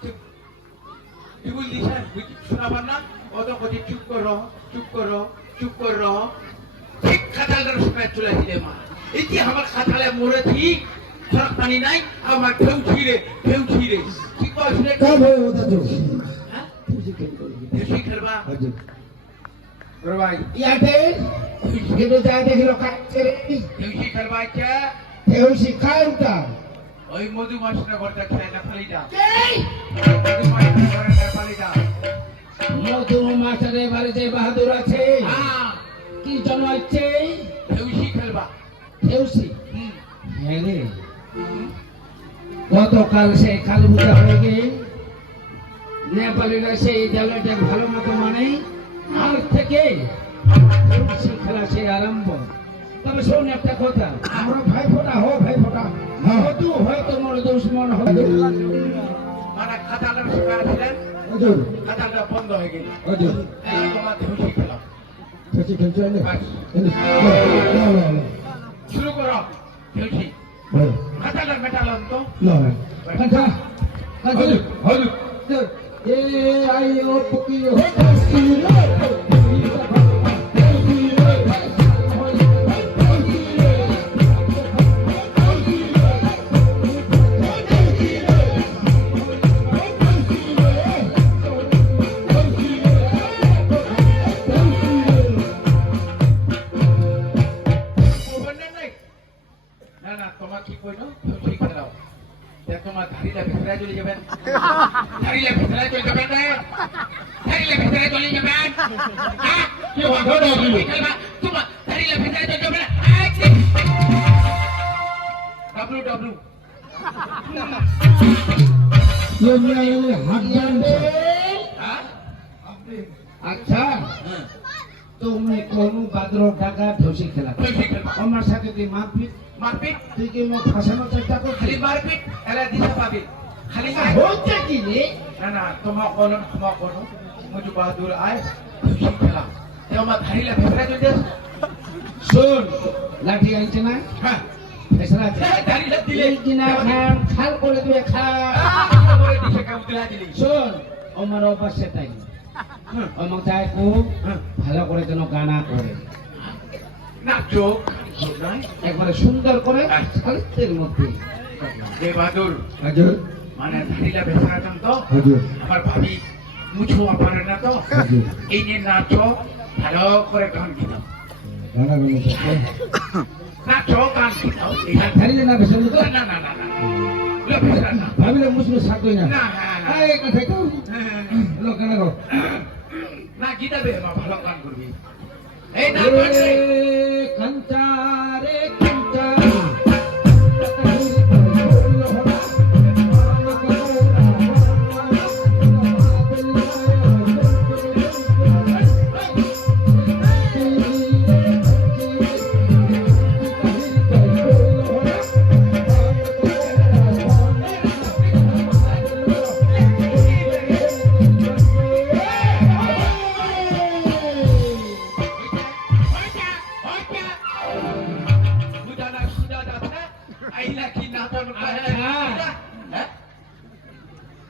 তুই বললি স্যার শোনাবার না অত কথা চুপ করো চুপ করো চুপ করো ঠিক খাতালটার সময় চলে আসলে মা এটি আমার খাতালে মরেছি সড়ক পানি নাই আমার ঢেউ ছিঁড়ে ঠিক বলছিলে হ্যাঁ ঢেউসি খেলবা ভাই ইয়াতে কিন্তু যা দেখিল কাটছে ঢেউসি খেলবা ইচ্ছা কেউ শিক্ষায়তা ওই মধুমাসিনা ঘরটা খেয়ে না ফালিটা মধুমাসিনা ঘরটা ফালিটা মধু মাস্টারের বাড়িতে বাহাদুর আছে হ্যাঁ কি জন্য হচ্ছে ঢেউসি খেলবা কেউসি হ্যাঁ রে গতকাল সে কালুটা হয়ে গিয়ে নেপালিরা সেই দেওয়ালটা ভালো মতো মানে আর থেকে কেউসি খেলা সে আরম্ভ তবে শোন একটা কথা আমরা ভাই ফোটা মধু হয়তো মোর দুশ্মন হবে মানে খাতাটার শিকার ছিলেন হুজুর খাতাটা বন্ধ হয়ে গেল হুজুর তোমার ঢেউসি খেলাম কেউসি খেলছো না শুরু করো ঢেউসি খাতাটার মেটালাম তো কথা হজুর হজুর এ আইও পুকিও না না তোমার কি কইনো ঢেউসি খেলাও তোমার ধারিলা ভেতরে চলে যাবেন ধারিলা ভেতরে চলে যাবেন না ধারিলা ভেতরে চলে যাবেন কি বন্ধ দিল তোমার ধারিলা ভেতরে চলে যাবেন ডাব্লু ডাব্লু আচ্ছা তুমি কোন বাদ্র টাকা ঢোসি খেলা আমার সাথে তুই মারপিট মারপিট তুই কি মোক ফাঁসানোর চেষ্টা করছিস খালি মারপিট এলা দিশা পাবি খালি হচ্ছে কি রে না না তোমার কোন মুঝে বাহাদুর আয় ঢেউসি খেলা তোমার ধারিলা ভেতরে চলে যাস শোন লাঠি আনছে না হ্যাঁ ফেসলা ধারিলা দিলে এই কিনা খান খাল করে তুই খা করে দিশা কাম দিলা দিলি শোন আমার অপাশে তাই আমার চাই খুব ভালো করে যেন গানা করে না চোখ নাই একবারে সুন্দর করে সাহিত্যের মধ্যে যে বাহাদুর হুজুর মানে ধারিলা ভেতরে তো হুজুর আমার ভাবি মুছো পারে না তো হুজুর এই নিয়ে নাচো ভালো করে গান গিতাম গানা গানা নাচো গান গিতাও ধারিলে না বেশি তো না না না না ওগুলো ভেতরে না ভাবিলে মুসলিম সাথই না না হ্যাঁ হ্যাঁ এই কথা কও লোক গানা গাও না গিতাবে মা ভালো গান করবি এই না রে কাঞ্চারে কাঞ্চা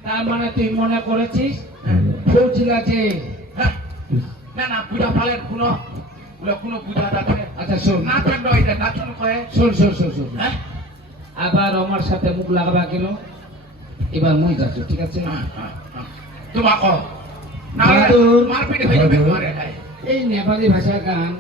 তার মানে তুই মনে করেছিস ফৌজিলাতে না না পূজা পালেন কোনো কোনো পূজা আছে আচ্ছা শোন নাচন এটা নাচন করে শোন শোন শোন শোন হ্যাঁ আবার আমার সাথে মুখ লাগাবা গেল এবার মুই যাচ্ছ ঠিক আছে তোমাকে বাহাদুর। মারপিট হয়ে যাবে তোমার এই নেপালি ভাষা গান